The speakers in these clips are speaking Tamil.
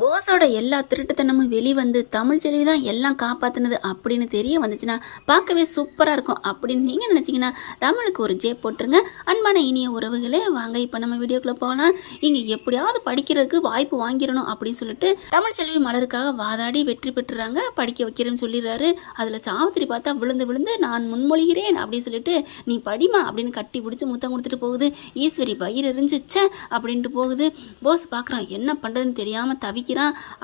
போஸோட எல்லா திருட்டுத்தனமும் வெளிவந்து தமிழ் செல்வி தான் எல்லாம் காப்பாற்றினது அப்படின்னு தெரிய வந்துச்சுன்னா பார்க்கவே சூப்பராக இருக்கும் அப்படின்னு நீங்கள் நினச்சிங்கன்னா தமிழுக்கு ஒரு ஜே போட்டுருங்க. அன்பான இனிய உறவுகளே, வாங்க இப்போ நம்ம வீடியோக்குள்ளே போகலாம். இங்கே எப்படியாவது படிக்கிறதுக்கு வாய்ப்பு வாங்கிடணும் அப்படின்னு சொல்லிட்டு தமிழ் செல்வி மலருக்காக வாதாடி வெற்றி பெற்றுறாங்க. படிக்க வைக்கிறேன்னு சொல்லிடுறாரு. அதில் சாவித்திரி பார்த்தா விழுந்து விழுந்து நான் முன்மொழிகிறேன் அப்படின்னு சொல்லிட்டு நீ படிமா அப்படின்னு கட்டி பிடிச்சி முத்தம் கொடுத்துட்டு போகுது. ஈஸ்வரி வயிறு எரிஞ்சிச்சே அப்படின்ட்டு போகுது. போஸ் பார்க்குறான், என்ன பண்ணுறதுன்னு தெரியாமல் தவிக்கிறான்.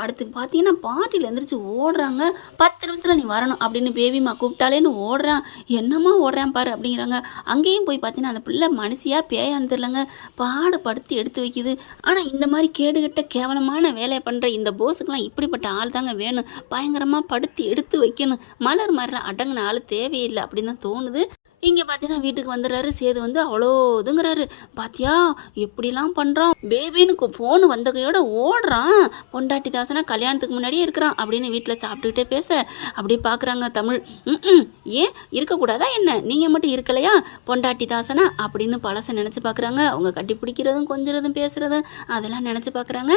அடுத்து பார்த்தீங்கன்னா பாட்டியில் எந்திரிச்சு ஓடுறாங்க. 10 நிமிஷத்தில் நீ வரணும் அப்படின்னு பேபிமா கூப்பிட்டாலேன்னு ஓடுறான். என்னம்மா ஓடுறான் பாரு அப்படிங்கிறாங்க. அங்கேயும் போய் பார்த்தீங்கன்னா அந்த பிள்ளை மனுஷியா பேயான்னு தெரியலங்க, பாடுபடுத்தி எடுத்து வைக்குது. ஆனால் இந்த மாதிரி கேடுகட்ட கேவலமான வேலையை பண்ணுற இந்த போஸுக்கெல்லாம் இப்படிப்பட்ட ஆள் தாங்க வேணும். பயங்கரமாக படுத்தி எடுத்து வைக்கணும். மலர் மாதிரிலாம் அடங்கின ஆள் தேவையில்லை அப்படின்னு தான் தோணுது. இங்கே பார்த்தீங்கன்னா வீட்டுக்கு வந்துடுறாரு. சேது வந்து அவ்வளோ இதுங்கிறாரு, பாத்தியா எப்படிலாம் பண்ணுறான், பேபின்னு ஃபோனு வந்தகையோட ஓடுறான். பொண்டாட்டி தாசனா கல்யாணத்துக்கு முன்னாடியே இருக்கிறான் அப்படின்னு வீட்டில் சாப்பிட்டுக்கிட்டே பேச அப்படியே பார்க்குறாங்க தமிழ். ஏன் இருக்கக்கூடாதா என்ன, நீங்கள் மட்டும் இருக்கலையா பொண்டாட்டி தாசனா அப்படின்னு பழசை நினச்சி பார்க்குறாங்க. அவங்க கட்டி பிடிக்கிறதும் கொஞ்சிறதும் பேசுகிறதும் அதெல்லாம் நினச்சி பார்க்குறாங்க.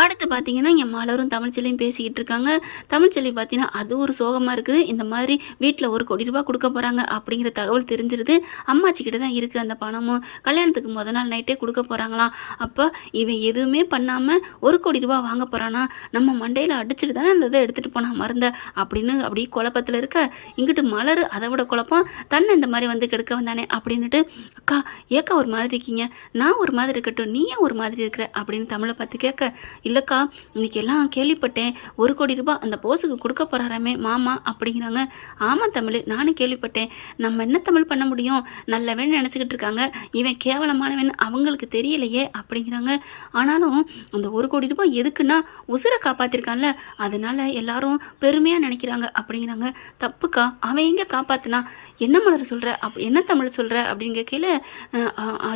அடுத்து பார்த்தீங்கன்னா இங்கே மலரும் தமிழ்ச்செல்லியும் பேசிக்கிட்டு இருக்காங்க. தமிழ்ச்செல்வி பார்த்தீங்கன்னா அது ஒரு சோகமாக இருக்குது. இந்த மாதிரி வீட்டில் 1 கோடி ரூபா கொடுக்க போகிறாங்க அப்படிங்கிற தகவல் தெரிஞ்சிருது. அம்மாச்சிக்கிட்ட தான் இருக்குது அந்த பணமும். கல்யாணத்துக்கு முதல் நாள் நைட்டே கொடுக்க போகிறாங்களாம். அப்போ இவன் எதுவுமே பண்ணாமல் 1 கோடி ரூபா வாங்க போகிறானா, நம்ம மண்டையில் அடிச்சுட்டு தானே அந்த இதை எடுத்துகிட்டு போனான் மருந்த அப்படின்னு அப்படியே குழப்பத்தில் இருக்க, இங்கிட்டு மலர் அதை விட குழப்பம், தன்னை இந்த மாதிரி வந்து கெடுக்க வந்தானே அப்படின்னுட்டு, அக்கா ஏக்கா ஒரு மாதிரி இருக்கீங்க, நான் ஒரு மாதிரி இருக்கட்டும், நீ ஏன் ஒரு மாதிரி இருக்கிற அப்படின்னு தமிழை பார்த்து கேட்க, இல்லைக்கா இன்னைக்கு எல்லாம் கேள்விப்பட்டேன் 1 கோடி ரூபாய் அந்த போஸுக்கு கொடுக்க போகிறாராமே மாமா அப்படிங்கிறாங்க. ஆமாம் தமிழ், நானும் கேள்விப்பட்டேன். நம்ம என்ன தமிழ் பண்ண முடியும், நல்லவன் நினச்சிக்கிட்டு இருக்காங்க, இவன் கேவலமானவன் அவங்களுக்கு தெரியலையே அப்படிங்கிறாங்க. ஆனாலும் அந்த 1 கோடி ரூபாய் எதுக்குன்னா உசுரை காப்பாற்றிருக்கான்ல, அதனால எல்லாரும் பெருமையாக நினைக்கிறாங்க அப்படிங்கிறாங்க. தப்புக்கா, அவன் எங்கே காப்பாற்றினா, என்ன மலர் சொல்கிற என்ன தமிழ் சொல்கிற அப்படின்னு கேட்கல,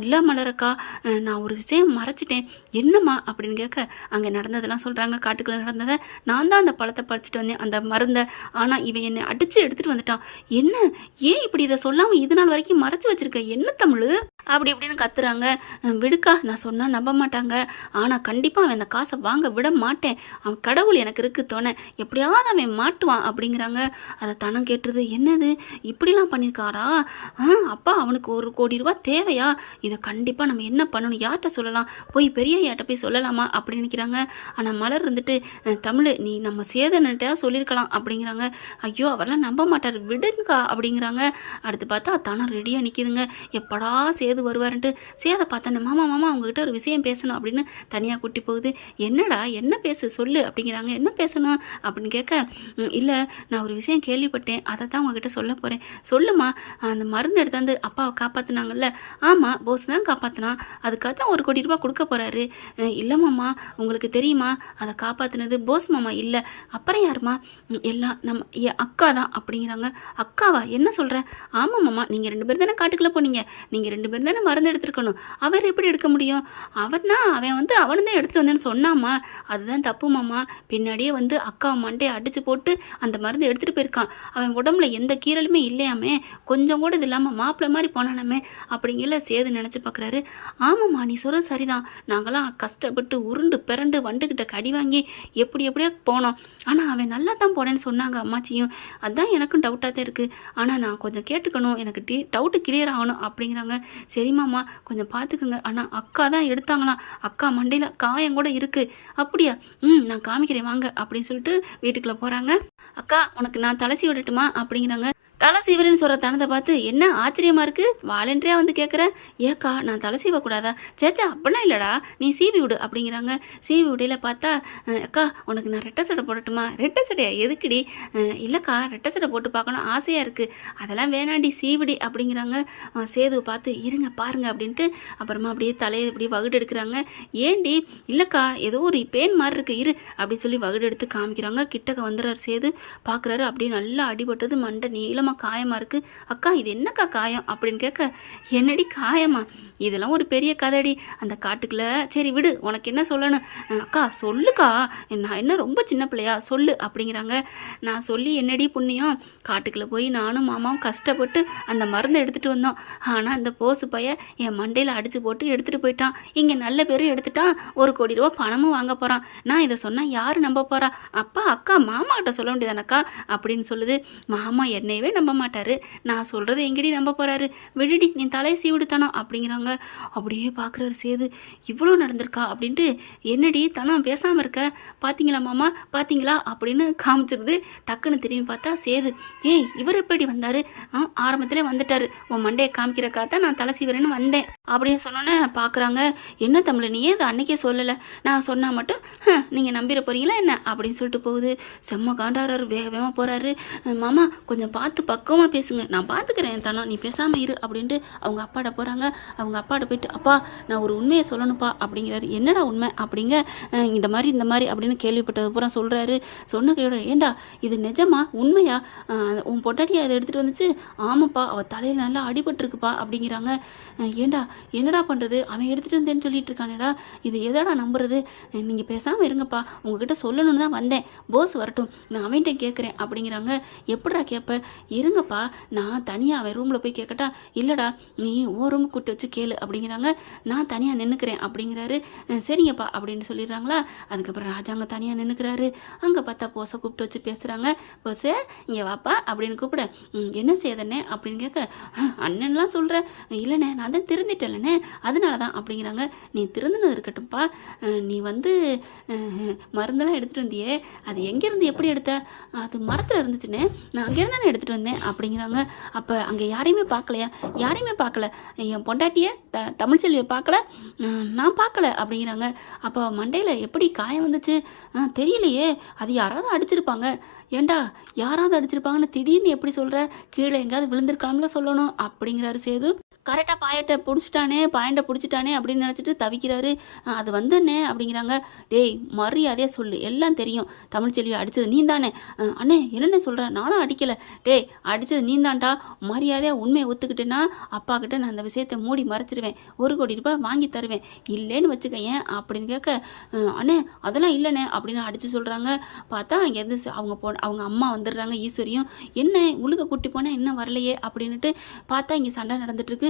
இல்லை மலரக்கா நான் ஒரு விஷயம் மறைச்சிட்டேன். என்னம்மா அப்படின்னு கேட்க, அங்கே நடந்ததெல்லாம் சொல்கிறாங்க. காட்டுக்குள்ளே நடந்ததை, நான் தான் அந்த பழத்தை பறிச்சிட்டு வந்தேன் அந்த மருந்தை, ஆனால் இவன் என்னை அடித்து எடுத்துகிட்டு வந்துட்டான். என்ன, ஏன் இப்படி இதை சொல்லாமல் இது நாள் வரைக்கும் மறைச்சி வச்சுருக்க, என்ன தமிழ் அப்படி இப்படின்னு கத்துறாங்க. விடுக்கா, நான் சொன்னால் நம்ப மாட்டாங்க, ஆனால் கண்டிப்பாக அவன் அந்த காசை வாங்க விட மாட்டேன், அவன் கடவுள் எனக்கு இருக்கு தோணை, எப்படியாவது அவன் மாட்டுவான் அப்படிங்கிறாங்க. அதை தனம் கேட்டுருது, என்னது இப்படிலாம் பண்ணியிருக்காரா, அப்பா அவனுக்கு 1 கோடி ரூபா தேவையா, இதை கண்டிப்பாக நம்ம என்ன பண்ணணும், யார்கிட்ட சொல்லலாம், போய் பெரிய யார்கிட்ட போய் சொல்லலாமா அப்படின்னு நினைக்கிறாங்க. ஆனால் மலர் இருந்துட்டு, தமிழ் நீ நம்ம சேதன்கிட்ட சொல்லியிருக்கலாம் அப்படிங்கிறாங்க. ஐயோ அவரெல்லாம் நம்ப மாட்டார், விடுங்கக்கா அப்படிங்கிறாங்க. அடுத்து பார்த்தா தனம் ரெடியாக நிற்கிதுங்க. எப்படா சேது வருவாருன்ட்டு சேதை பார்த்தேன், மாமா மாமா அவங்ககிட்ட ஒரு விஷயம் பேசணும் அப்படின்னு தனியாக கூட்டி போகுது. என்னடா என்ன பேசு சொல்லு அப்படிங்கிறாங்க. என்ன பேசணும் அப்படின்னு கேட்க, இல்லை நான் ஒரு விஷயம் கேள்விப்பட்டேன், அதை தான் உங்ககிட்ட சொல்ல போகிறேன், சொல்லுமா, அந்த மருந்து எடுத்தாந்து அப்பாவை காப்பாற்றினாங்கல்ல, ஆமாம் போஸ் தான் காப்பாற்றினான், அதுக்காக தான் 1 கோடி ரூபாய் கொடுக்க போகிறாரு. இல்லை மாமா உங்களுக்கு தெரியுமா, அதை காப்பாற்றினது போஸ் மாமா இல்லை, அப்புறம் யாருமா, எல்லாம் நம்ம என் அக்கா தான் அப்படிங்கிறாங்க. அக்காவா, என்ன சொல்கிற, ஆமாம் மாமா நீங்கள் 2 பேர் தானே காட்டுக்குள்ளே போனீங்க, நீங்கள் 2 பேர் தானே மருந்து எடுத்துருக்கணும், அவர் எப்படி எடுக்க முடியும், அவன் வந்து அவனு தான் எடுத்துகிட்டு வந்தேன்னு சொன்னாமா, அதுதான் தப்பு மாமா, பின்னாடியே வந்து அக்கா மண்டையை அடித்து போட்டு அந்த மருந்து எடுத்துகிட்டு போயிருக்கான், அவன் உடம்புல எந்த கீரலுமே இல்லையாமே, கொஞ்சம் கூட இது இல்லாமல் மாப்பிள்ளை மாதிரி போனானாமே அப்படிங்கிற சேது நினச்சி பார்க்குறாரு. ஆமாம்மா நீ சொல்கிறது சரிதான், நாங்களாம் கஷ்டப்பட்டு உருண்டு பிறண்டு வண்டுக்கிட்ட கடி வாங்கி எப்படியோ போனோம், ஆனால் அவன் நல்லா தான் போனேன்னு சொன்னாங்க அம்மாச்சியும், அதுதான் எனக்கும் டவுட்டாக தான் இருக்குது, ஆனால் நான் கொஞ்சம் கேட்டுக்கணும், எனக்கு டவுட்டு கிளியர் ஆகணும் அப்படிங்கிறாங்க. சரிம்மாம்மா கொஞ்சம் பார்த்துக்குங்க, ஆனால் அக்கா தான் எடுத்தாங்களாம், அக்கா மண்டையில் காயம் கூட இருக்குது, அப்படியா, நான் காமிக்கிறேன் வாங்க அப்படின்னு சொல்லிட்டு வீட்டுக்குள்ளே போகிறாங்க. அக்கா உனக்கு நான் தலை சீவி விடட்டுமா அப்படிங்கிறாங்க. தலை சீவரன்னு சொல்கிற தனத்தை பார்த்து என்ன ஆச்சரியமாக இருக்குது, வாலண்டியாக வந்து கேட்குற, ஏக்கா நான் தலை சீவக்கூடாதா, சேச்சா அப்படிலாம் இல்லைடா நீ சீவி விடு அப்படிங்கிறாங்க. சீவி விடையில பார்த்தா, அக்கா உனக்கு நான் ரெட்டை சட்டை போடட்டுமா, ரெட்டை சட்டையா எதுக்குடி, இல்லைக்கா ரெட்டை சட்டை போட்டு பார்க்கணும் ஆசையாக இருக்குது, அதெல்லாம் வேணாண்டி சீவிடி அப்படிங்கிறாங்க. சேதுவை பார்த்து இருங்க பாருங்க அப்படின்ட்டு அப்புறமா அப்படியே தலையை இப்படி வகுடு எடுக்கிறாங்க. ஏண்டி, இல்லைக்கா ஏதோ ஒரு பேன் மாதிரி இருக்குது இரு அப்படின்னு சொல்லி வகுடு எடுத்து காமிக்கிறாங்க. கிட்டக்க வந்துடுறாரு சேது, பார்க்குறாரு அப்படியே நல்லா அடிபட்டது, மண்டை நீளமாக என்னம்மா காயமாக இருக்குது, அக்கா இது என்னக்கா காயம் அப்படின்னு கேட்க, என்னடி காயமா, இதெல்லாம் ஒரு பெரிய கதைடி, அந்த காட்டுக்குள்ள சரி விடு உனக்கு என்ன சொல்லணும், அக்கா சொல்லுக்கா, நான் என்ன ரொம்ப சின்ன பிள்ளையா சொல்லு அப்படிங்கிறாங்க. நான் சொல்லி என்னடி புண்ணியம், காட்டுக்குள்ளே போய் நானும் மாமாவும் கஷ்டப்பட்டு அந்த மருந்தை எடுத்துகிட்டு வந்தோம். ஆனால் அந்த போசு பைய என் மண்டையில் அடித்து போட்டு எடுத்துகிட்டு போயிட்டான். இங்கே நல்ல பேரும் எடுத்துட்டான், 1,00,00,000 பணமும் வாங்க போகிறான். நான் இதை சொன்னால் யார் நம்ப போகிறா, அப்பா அக்கா மாமா கிட்ட சொல்ல வேண்டியதானக்கா அப்படின்னு சொல்லுது. மாமா என்னையவே நம்ப மாட்டார், நான் சொல்கிறது எங்கடி நம்ப போகிறாரு, விடுடி நீ தலையை சீவிடுத்தானோ அப்படிங்கிறாங்க. அப்படியே பார்க்குறாரு சேது, இவ்வளோ நடந்திருக்கா அப்படின்ட்டு. என்னடி தனம் பேசாமல் இருக்க, பார்த்தீங்களா மாமா பார்த்தீங்களா அப்படின்னு காமிச்சிருது. டக்குன்னு திரும்பி பார்த்தா சேது, ஏய் இவர் எப்படி வந்தார், ஆரம்பத்திலே வந்துட்டார், உன் மண்டையை காமிக்கிறக்கா தான் நான் தலை சீவரேன்னு வந்தேன் அப்படின்னு சொன்னோன்னே பார்க்குறாங்க. என்ன தமிழ் நீ அதை அன்னைக்கே சொல்லலை, நான் சொன்னால் மட்டும் நீங்கள் நம்பிட போகிறீங்களா என்ன அப்படின்னு சொல்லிட்டு போகுது. செம்ம காண்டாராரு, வேக வேகமாக போகிறாரு. மாமா கொஞ்சம் பார்த்து பக்குவமாக பேசுங்க, நான் பார்த்துக்கிறேன் தனம், நீ பேசாமல் இரு அப்படின்ட்டு அவங்க அப்பாட்ட போகிறாங்க. அவங்க அப்பாட்ட போயிட்டு, அப்பா நான் ஒரு உண்மையை சொல்லணும்ப்பா அப்படிங்கிறாரு. என்னடா உண்மை அப்படிங்க, இந்த மாதிரி அப்படின்னு கேள்விப்பட்டது பூரா சொல்கிறாரு. சொன்ன கையோட, ஏண்டா இது நிஜமா உண்மையா, உன் பொட்டாட்டியா இதை எடுத்துகிட்டு வந்துச்சு, ஆமாப்பா அவள் தலையில் நல்லா அடிபட்டுருக்குப்பா அப்படிங்கிறாங்க. ஏண்டா என்னடா பண்ணுறது, அவன் எடுத்துகிட்டு வந்தேன்னு சொல்லிட்டு இருக்கானேடா, இது எதடா நம்புறது, நீங்கள் பேசாமல் இருங்கப்பா, உங்ககிட்ட சொல்லணும்னு தான் வந்தேன், போஸ் வரட்டும் நான் அவன்கிட்ட கேட்குறேன் அப்படிங்கிறாங்க. எப்படா கேட்ப, இருங்கப்பா நான் தனியாக அவன் ரூமில் போய் கேட்கட்டா, இல்லைடா நீ ஓ ரூமுக்கு கூட்டி வச்சு கேளு அப்படிங்கிறாங்க. நான் தனியாக நின்றுக்கிறேன் அப்படிங்கிறாரு. சரிங்கப்பா அப்படின்னு சொல்லிடுறாங்களா. அதுக்கப்புறம் ராஜாங்க தனியாக நின்றுக்கிறாரு. அங்கே பார்த்தா போஸை கூப்பிட்டு வச்சு பேசுகிறாங்க. போஸே இங்கே வாப்பா அப்படின்னு கூப்பிட, என்ன சேதனே அப்படின்னு கேட்க, அண்ணன்லாம் சொல்கிறேன், இல்லைண்ணே நான் தான் திருந்திட்டேன்லண்ணே அதனால தான் அப்படிங்கிறாங்க. நீ திருந்தினது இருக்கட்டும்ப்பா, நீ வந்து மருந்தெல்லாம் எடுத்துகிட்டு வந்தியே, அது எங்கேருந்து எப்படி எடுத்த, அது மரத்தில் இருந்துச்சுண்ணே, நான் அங்கேருந்து தானே எடுத்துகிட்டு வந்தேன் அப்படிங்கிறாங்க. அப்போ அங்கே யாரையுமே பார்க்கலையா, யாரையுமே பார்க்கல, என் பொண்டாட்டியை தமிழ்ச்செல்வியை பார்க்கல, நான் பார்க்கல அப்படிங்கிறாங்க. அப்போ மண்டையில் எப்படி காயம் வந்துச்சு, தெரியலையே, அது யாராவது அடிச்சிருப்பாங்க. ஏண்டா யாராவது அடிச்சிருப்பாங்கன்னு திடீர்னு எப்படி சொல்கிற, கீழே எங்கேயாவது விழுந்திருக்காமல சொல்லணும் அப்படிங்கிறாரு சேது. கரெக்டாக பாயிண்டை பிடிச்சிட்டானே அப்படின்னு நினச்சிட்டு தவிக்கிறாரு. அது வந்தண்ணே அப்படிங்கிறாங்க. டேய் மரியாதையாக சொல்லு, எல்லாம் தெரியும், தமிழ்ச்செல்வி அடித்தது நீ தானே. அண்ணே என்னென்ன சொல்கிற, நானும் அடிக்கலை, டேய் அடித்தது நீ தான்டா, மரியாதையாக உண்மையை ஒத்துக்கிட்டேன்னா அப்பா கிட்ட நான் அந்த விஷயத்தை மூடி மறைச்சிடுவேன், 1,00,00,000 வாங்கி தருவேன், இல்லைன்னு வச்சுக்கேன் அப்படின்னு கேட்க, அண்ணே அதெல்லாம் இல்லைண்ணே அப்படின்னு அடித்து சொல்கிறாங்க. பார்த்தா அங்கேருந்து அவங்க அம்மா வந்துடுறாங்க. ஈஸ்வரியும், என்ன உழுக கூட்டி போனால் என்ன வரலையே அப்படின்ட்டு பார்த்தா இங்கே சண்டை நடந்துட்டுருக்கு.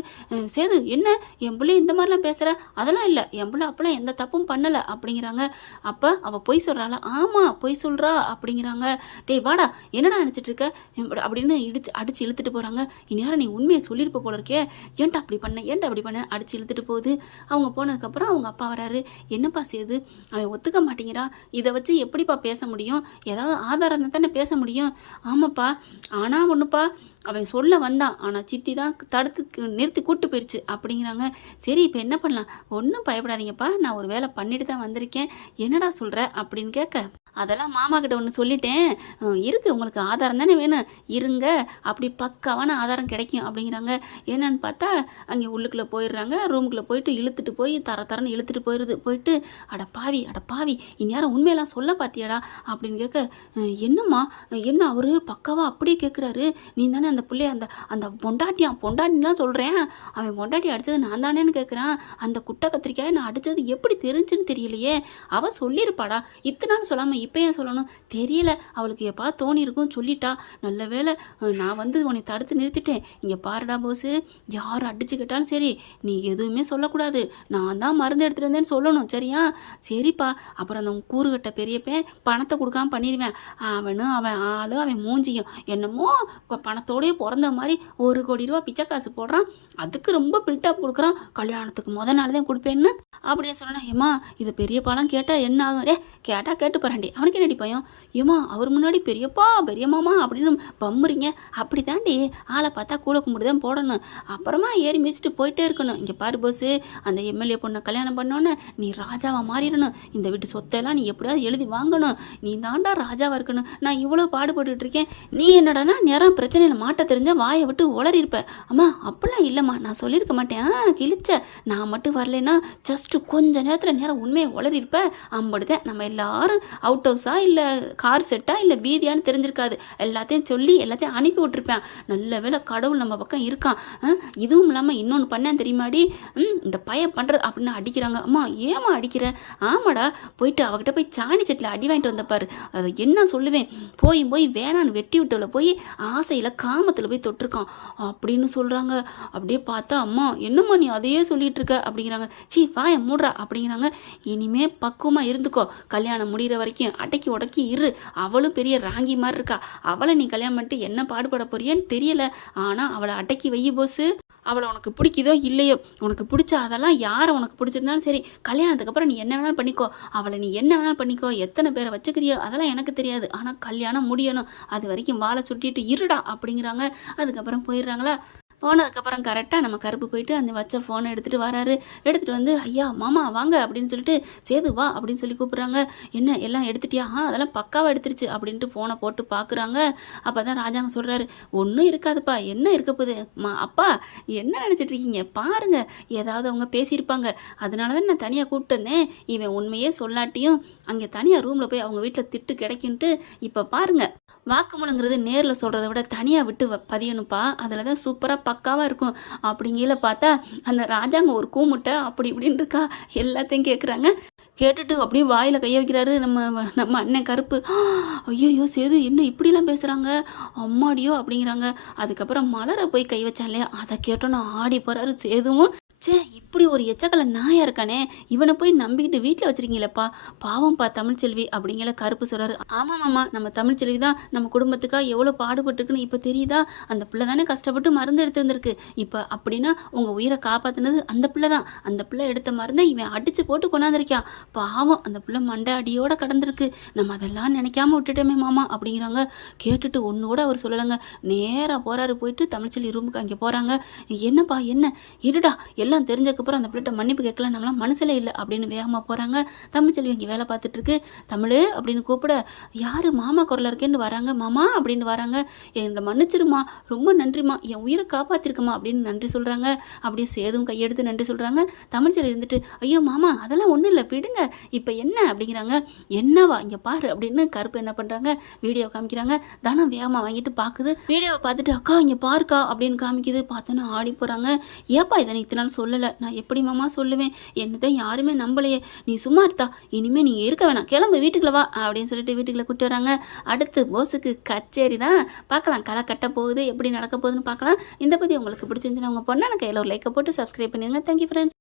சேது என்ன என் பிள்ளை இந்த மாதிரிலாம் பேசுகிற, அதெல்லாம் இல்லை, என் பிள்ளை அப்பெல்லாம் எந்த தப்பும் பண்ணலை அப்படிங்கிறாங்க. அப்போ அவள் பொய் சொல்கிறாளா, ஆமாம் பொய் சொல்கிறா அப்படிங்கிறாங்க. டேய் வாடா என்னடா நினச்சிட்டு இருக்க அப்படின்னு அடித்து இழுத்துட்டு போகிறாங்க. இந்நேரம் நீ உண்மையை சொல்லியிருப்ப போல இருக்கே, ஏன்டா அப்படி பண்ண அடித்து இழுத்துட்டு போகுது. அவங்க போனதுக்கப்புறம் அவங்க அப்பா வராரு. என்னப்பா சேது அவன் ஒத்துக்க மாட்டேங்கிறான், இதை வச்சு எப்படிப்பா பேச முடியும், ஏதாவது ஆதாரம் தானே பேச முடியும். ஆமாப்பா ஆனால் ஒன்றுப்பா, அவன் சொல்ல வந்தான், ஆனால் சித்தி தான் தடுத்து நிறுத்தி கூட்டு போயிடுச்சு அப்படிங்கிறாங்க. சரி இப்போ என்ன பண்ணலாம், ஒன்றும் பயப்படாதீங்கப்பா, நான் ஒரு வேலை பண்ணிட்டு தான் வந்திருக்கேன், என்னடா சொல்கிற அப்படின்னு கேட்க, அதெல்லாம் மாமா கிட்ட ஒன்று சொல்லிட்டேன், இருக்குது உங்களுக்கு ஆதாரம் தானே வேணும், இருங்க அப்படி பக்காவான ஆதாரம் கிடைக்கும் அப்படிங்கிறாங்க. என்னன்னு பார்த்தா அங்கே உள்ளுக்குள்ளே போயிடுறாங்க. ரூமுக்குள்ளே போயிட்டு இழுத்துட்டு போய் தரன்னு இழுத்துட்டு போயிட்டு அட பாவி இந்நேரம் உண்மையெல்லாம் சொல்ல பார்த்தியாடா அப்படின்னு கேட்க, என்னம்மா என்ன அவரு பக்காவா அப்படியே கேட்குறாரு, நீ தானே அந்த பிள்ளைய அந்த பொண்டாட்டிலாம் சொல்கிறேன், அவன் பொண்டாட்டி அடித்தது நான் தானேன்னு கேட்குறான், அந்த குட்டை கத்திரிக்காய் நான் அடித்தது எப்படி தெரிஞ்சுன்னு தெரியலையே, அவள் சொல்லியிருப்பாடா, இத்தனை நாள் சொல்லாமல் இப்போ ஏன் சொல்லணும், தெரியல, அவளுக்கு எப்பா தோணி இருக்கும் சொல்லிட்டா, நல்ல வேலை நான் வந்து உன்னை தடுத்து நிறுத்திட்டேன். இங்கே பாருடா போஸு, யார் அடிச்சு கேட்டாலும் சரி நீ எதுவுமே சொல்லக்கூடாது, நான் தான் மருந்து எடுத்துகிட்டு வந்தேன்னு சொல்லணும், சரியா, சரிப்பா. அப்புறம் அந்த கூறுகட்ட பெரியப்பேன் பணத்தை கொடுக்காம பண்ணிடுவேன், அவன் ஆளும் அவன் மூஞ்சியும் என்னமோ பணத்தோடய பிறந்த மாதிரி 1,00,00,000 ரூபா பிச்சை காசு போடுறான், அதுக்கு ரொம்ப பில்டப் கொடுக்குறான், கல்யாணத்துக்கு நாள் தான் கொடுப்பேன்னு அப்படின்னு சொன்னா, ஏமா இது பெரியப்பாலாம் கேட்டால் என்ன ஆகும், கேட்டால் கேட்டு போகிறாண்டி அவனுக்கு என்னடி பயம், ஏமா அவர் முன்னாடி பெரியப்பா பெரிய மாமா அப்படின்னு பம்புறீங்க, அப்படி தாண்டி ஆளை பார்த்தா கூட கும்பிட்டு தான் போடணும், அப்புறமா ஏறி மிதிச்சுட்டு போயிட்டே இருக்கணும். இங்கே பாரு போஸு, அந்த எம்எல்ஏ பொண்ணை கல்யாணம் பண்ணோன்னே நீ ராஜாவாக மாறிடணும், இந்த வீட்டு சொத்தையெல்லாம் நீ எப்படியாவது எழுதி வாங்கணும், நீ தாண்டா ராஜாவாக இருக்கணும், நான் இவ்வளோ பாடுபட்டு இருக்கேன், நீ என்னடானா நேரம் பிரச்சனையில் மாட்ட தெரிஞ்சால் வாயை விட்டு உளறிருப்ப. அம்மா அப்படிலாம் இல்லைம்மா, நான் சொல்லியிருக்க மாட்டேன், கிழிச்ச நான் மட்டும் வரலைன்னா ஜஸ்ட்டு கொஞ்ச நேரம் உண்மையை உளறிருப்ப, அம்படுதேன் நம்ம எல்லாரும் அவுட் அவுட் ஹவுஸா இல்லை கார் செட்டா இல்லை வீதியான்னு தெரிஞ்சிருக்காது. எல்லாத்தையும் சொல்லி எல்லாத்தையும் அனுப்பி விட்டுருப்பேன். நல்ல வேளை கடவுள் நம்ம பக்கம் இருக்கான். இதுவும் இல்லாமல் இன்னொன்று பண்ணேன் தெரியுமாடி, இந்த பையன் பண்ணுறது அப்படின்னு அடிக்கிறாங்க. அம்மா ஏம்மா அடிக்கிற? ஆமாடா, போயிட்டு அவகிட்ட போய் சாணி செட்டில் அடி வாங்கிட்டு வந்தப்பாரு. அதை என்ன சொல்லுவேன், போய் வேணான்னு வெட்டி விட்டவள போய் ஆசையில் காமத்தில் போய் தொட்டிருக்கான் அப்படின்னு சொல்கிறாங்க. அப்படியே பார்த்தா அம்மா என்னம்மா நீ அதையே சொல்லிட்டு இருக்க அப்படிங்கிறாங்க. சீ வாய மூடுறா அப்படிங்கிறாங்க. இனிமே பக்குவமாக இருந்துக்கோ, கல்யாணம் முடிகிற வரைக்கும் அடக்கி உடக்கி இரு. அவளும் பெரிய ராங்கி மாதிரி இருக்கா, அவளை நீ கல்யாணம் பண்ணிட்டு என்ன பாடுபட போறியன்னு தெரியல. ஆனால் அவளை அடக்கி வை போஸு. அவளை உனக்கு பிடிக்குதோ இல்லையோ, உனக்கு பிடிச்சா அதெல்லாம் யாரை உனக்கு பிடிச்சிருந்தாலும் சரி, கல்யாணத்துக்கு அப்புறம் நீ என்ன வேணாலும் பண்ணிக்கோ, அவளை நீ என்ன வேணாலும் பண்ணிக்கோ, எத்தனை பேரை வச்சுக்கிறியோ அதெல்லாம் எனக்கு தெரியாது, ஆனால் கல்யாணம் முடியணும், அது வரைக்கும் வாழை சுட்டிட்டு இருடா அப்படிங்கிறாங்க. அதுக்கப்புறம் போயிடுறாங்களா. போனதுக்கப்புறம் கரெக்டாக நம்ம கருப்பு போயிட்டு அந்த வச்ச ஃபோனை எடுத்துகிட்டு வராரு. எடுத்துகிட்டு வந்து ஐயா மாமா வாங்க அப்படின்னு சொல்லிட்டு சேது வா அப்படின்னு சொல்லி கூப்பிட்றாங்க. என்ன எல்லாம் எடுத்துட்டியா? அதெல்லாம் பக்காவாக எடுத்துருச்சு அப்படின்ட்டு ஃபோனை போட்டு பார்க்குறாங்க. அப்போ தான் ராஜாங்க சொல்கிறாரு, ஒன்றும் இருக்காதுப்பா, என்ன இருக்க போகுது அப்பா என்ன நினச்சிட்டு இருக்கீங்க பாருங்கள், ஏதாவது அவங்க பேசியிருப்பாங்க, அதனால தான் நான் தனியாக கூப்பிட்டு வந்தேன். இவன் உண்மையே சொல்லாட்டியும் அங்கே தனியாக ரூமில் போய் அவங்க வீட்டில் திட்டு கிடைக்குன்ட்டு இப்போ பாருங்கள், வாக்குமூலங்கிறது நேரில் சொல்கிறத விட தனியாக விட்டு பதியணும்ப்பா, அதில் தான் சூப்பராக பக்காவாக இருக்கும் அப்படிங்கிற பார்த்தா அந்த ராஜாங்க ஒரு கூமுட்டை அப்படி இப்படின்னு இருக்கா. எல்லாத்தையும் கேட்குறாங்க. கேட்டுட்டு அப்படியே வாயில் கைய வைக்கிறாரு நம்ம அண்ணன் கருப்பு. ஐயோ சேது என்ன இப்படிலாம் பேசுகிறாங்க அம்மாடியோ அப்படிங்கிறாங்க. அதுக்கப்புறம் மலரை போய் கை வச்சான் இல்லையா, அதை கேட்டோன்னு ஆடி போகிறாரு சேதுவும். சே இப்படி ஒரு எச்சக்கலை நாயா இருக்கானே, இவனை போய் நம்பிக்கிட்டு வீட்டில் வச்சுருக்கீங்களப்பா, பாவம்ப்பா தமிழ்ச்செல்வி அப்படிங்கிற கருப்பு சொல்கிறாரு. ஆமாம் மாமா, நம்ம தமிழ்ச்செல்வி தான் நம்ம குடும்பத்துக்காக எவ்வளோ பாடுபட்டுருக்குன்னு இப்போ தெரியுதா? அந்த பிள்ளை தானே கஷ்டப்பட்டு மருந்து எடுத்து வந்திருக்கு. இப்போ அப்படின்னா உங்கள் உயிரை காப்பாற்றினது அந்த பிள்ளை தான். அந்த பிள்ளை எடுத்த மருந்தை இவன் அடித்து போட்டு கொண்டாந்துருக்கான். பாவம் அந்த பிள்ளை மண்டை அடியோடு கடந்திருக்கு. நம்ம அதெல்லாம் நினைக்காம விட்டுட்டோமே மாமா அப்படிங்கிறாங்க. கேட்டுட்டு ஒன்று கூட அவர் சொல்லலைங்க. நேராக போகிறாரு. போயிட்டு தமிழ்ச்செல்வி ரூமுக்கு அங்கே போகிறாங்க. என்னப்பா என்ன இருடா, எல்லாம் தெரிஞ்சதுக்கப்புறம் அந்த பிள்ளைகிட்ட மன்னிப்பு கேட்கல, நம்மளாம் மனசில் இல்லை அப்படின்னு வேகமாக போகிறாங்க. தமிழ்ச்செல்வி இங்கே வேலை பார்த்துட்ருக்கு. தமிழ் அப்படின்னு கூப்பிட யார் மாமா குரலில் இருக்கேன்னு வராங்க. மாமா அப்படின்னு வராங்க. என்னை மன்னிச்சிருமா, ரொம்ப நன்றிம்மா, என் உயிரை காப்பாற்றிருக்குமா அப்படின்னு நன்றி சொல்கிறாங்க. அப்படியே சேதும் கையெடுத்து நன்றி சொல்கிறாங்க. தமிழ்ச்செல்வி இருந்துட்டு ஐயோ மாமா அதெல்லாம் ஒன்றும் இல்லை விடுங்க, இப்போ என்ன அப்படிங்கிறாங்க. என்னவா இங்கே பாரு அப்படின்னு கருப்பு என்ன பண்ணுறாங்க, வீடியோ காமிக்கிறாங்க. தனம் வேகமாக வாங்கிட்டு பார்க்குது. வீடியோவை பார்த்துட்டு அக்கா இங்கே பாருக்கா அப்படின்னு காமிக்குது. பார்த்தோன்னா ஆடி போகிறாங்க. ஏப்பா இதை நீ இத்தனை நாள் சொல்லலை, நான் எப்படி மாமா சொல்லுவேன், என்னதான் யாருமே நம்பலையே, நீ சும்மா இருத்தா, இனிமேல் நீங்கள் இருக்க வேணாம், கிளம்பு வீட்டுக்குள்ள வா அப்படின்னு சொல்லிட்டு வீட்டுக்குள்ளே கூப்பிட்டு வராங்க. அடுத்து போஸுக்கு கச்சேரி தான். பார்க்கலாம் களை கட்ட போகுது, எப்படி நடக்க போகுதுன்னு பார்க்கலாம். இந்த பற்றி உங்களுக்கு பிடிச்சிருந்துச்சுன்னா உங்கள் பொண்ணான கையில் ஒரு லைக்கை போட்டு சப்ஸ்கிரைப் பண்ணிடுங்க. Thank you friends.